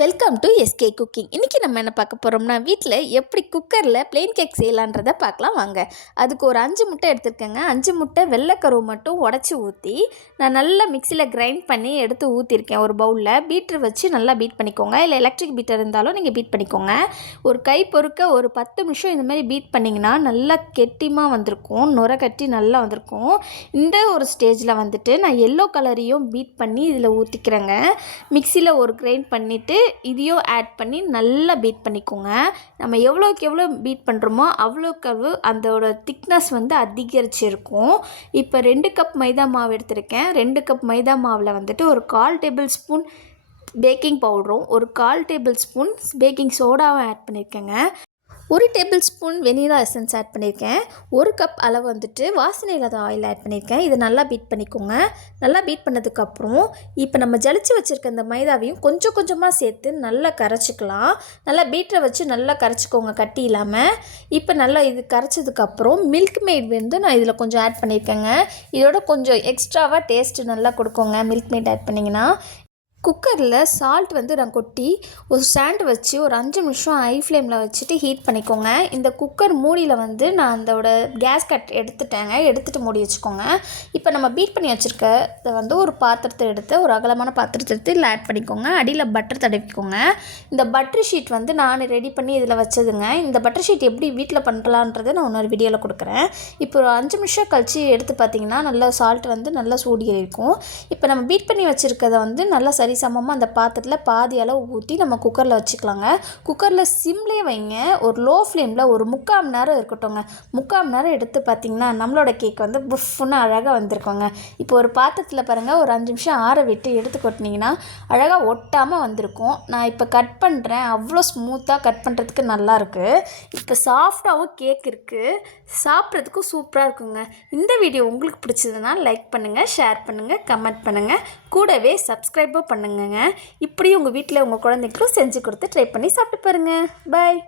Welcome to SK cooking. இன்றைக்கி நம்ம என்ன பார்க்க போகிறோம்னா, வீட்டில் எப்படி குக்கரில் பிளெயின் கேக் செய்யலான்றதை பார்க்கலாம் வாங்க. அதுக்கு ஒரு 5 முட்டை எடுத்துருக்கேங்க. 5 முட்டை வெள்ளைக்கருவு மட்டும் உடச்சி ஊற்றி நான் நல்லா மிக்சியில் கிரைண்ட் பண்ணி எடுத்து ஊற்றிருக்கேன் ஒரு பவுலில். பீட்ரு வச்சு நல்லா பீட் பண்ணிக்கோங்க, இல்லை எலக்ட்ரிக் பீட்டர் இருந்தாலும் நீங்கள் பீட் பண்ணிக்கோங்க. ஒரு கை பொறுக்க ஒரு 10 நிமிஷம் இந்த மாதிரி பீட் பண்ணிங்கன்னா நல்லா கெட்டிமாக வந்திருக்கும், நுரை கட்டி நல்லா வந்திருக்கும். இந்த ஒரு ஸ்டேஜில் வந்துட்டு நான் எல்லோ கலரையும் பீட் பண்ணி இதில் ஊற்றிக்கிறேங்க. மிக்சியில் ஒரு கிரைண்ட் பண்ணிவிட்டு இதையும் ஆட் பண்ணி நல்லா பீட் பண்ணிக்கோங்க. நம்ம எவ்வளோக்கு எவ்வளோ பீட் பண்ணுறோமோ அவ்வளோக்கு அதோட திக்னஸ் வந்து அதிகரிச்சிருக்கும். இப்போ 2 கப் மைதா மாவு எடுத்திருக்கேன். 2 கப் மைதா மாவில் வந்துட்டு ஒரு 1/4 டேபிள் ஸ்பூன் பேக்கிங் பவுடரும் ஒரு 1/4 டேபிள் ஸ்பூன் பேக்கிங் சோடாவும் ஆட் பண்ணியிருக்கேங்க. 1 table spoon vanilla essence add பண்ணியிருக்கேன். 1 கப் அளவு வந்துட்டு வாசனை இல்லாத ஆயில் ஆட் பண்ணியிருக்கேன். இதை நல்லா பீட் பண்ணிக்கோங்க. நல்லா பீட் பண்ணதுக்கப்புறம் இப்போ நம்ம ஜலிச்சு வச்சுருக்க இந்த மைதாவையும் கொஞ்சம் கொஞ்சமாக சேர்த்து நல்லா கரைச்சிக்கலாம். நல்லா பீட்டரை வச்சு நல்லா கரைச்சிக்கோங்க கட்டி இல்லாமல். இப்போ நல்லா இது கரைச்சதுக்கப்புறம் மில்க் மேட் வந்து நான் இதில் கொஞ்சம் ஆட் பண்ணியிருக்கேங்க. இதோட கொஞ்சம் எக்ஸ்ட்ராவாக டேஸ்ட்டு நல்லா கொடுக்குங்க மில்க் மேட் ஆட் பண்ணிங்கன்னா. குக்கரில் சால்ட் வந்து நான் கொட்டி ஒரு ஸ்டாண்ட் வச்சு ஒரு 5 நிமிஷம் ஹை ஃப்ளேமில் வச்சுட்டு ஹீட் பண்ணிக்கோங்க. இந்த குக்கர் மூடியில் வந்து நான் அதோட கேஸ் கட் எடுத்துகிட்டு மூடி வச்சுக்கோங்க. இப்போ நம்ம பீட் பண்ணி வச்சுருக்கதை வந்து ஒரு பாத்திரத்தை எடுத்து, ஒரு அகலமான பாத்திரத்தை எடுத்து இதில் ஆட் பண்ணிக்கோங்க. அடியில் பட்டர் தடவிக்கோங்க. இந்த பட்டர் ஷீட் வந்து நான் ரெடி பண்ணி இதில் வச்சதுங்க. இந்த பட்டர் ஷீட் எப்படி வீட்டில் பண்ணலான்றதை நான் இன்னொரு வீடியோவில் கொடுக்குறேன். இப்போ ஒரு 5 நிமிஷம் கழிச்சு எடுத்து பார்த்திங்கன்னா நல்லா சால்ட் வந்து நல்லா சூடி இருக்கும். இப்போ நம்ம பீட் பண்ணி வச்சுருக்கதை வந்து நல்லா சமமாக அந்த பாத்திரத்தில் பாதி அளவு ஊற்றி நம்ம குக்கரில் வச்சுக்கலாங்க. குக்கரில் சிம்லேயே வைங்க. ஒரு லோ ஃப்ளேமில் ஒரு 3/4 மணி நேரம் இருக்கட்டும்ங்க. 3/4 மணி நேரம் எடுத்து பார்த்திங்கன்னா நம்மளோட கேக் வந்து புஃப்னு அழகாக வந்திருக்கோங்க. இப்போ ஒரு பாத்திரத்தில் பாருங்கள், ஒரு 5 நிமிஷம் ஆற விட்டு எடுத்து கொட்டினீங்கன்னா அழகாக ஒட்டாமல் வந்திருக்கும். நான் இப்போ கட் பண்ணுறேன். அவ்வளோ ஸ்மூத்தாக கட் பண்ணுறதுக்கு நல்லாயிருக்கு. இப்போ சாஃப்டாகவும் கேக் இருக்குது, சாப்பிட்றதுக்கும் சூப்பராக இருக்குங்க. இந்த வீடியோ உங்களுக்கு பிடிச்சதுன்னா லைக் பண்ணுங்கள், ஷேர் பண்ணுங்கள், கமெண்ட் பண்ணுங்கள், கூடவே சப்ஸ்கிரைபும் பண்ணுங்க. இப்படி உங்கள் வீட்டில் உங்கள் குழந்தைங்களும் செஞ்சு கொடுத்து ட்ரை பண்ணி சாப்பிட்டு பாருங்கள். பாய்.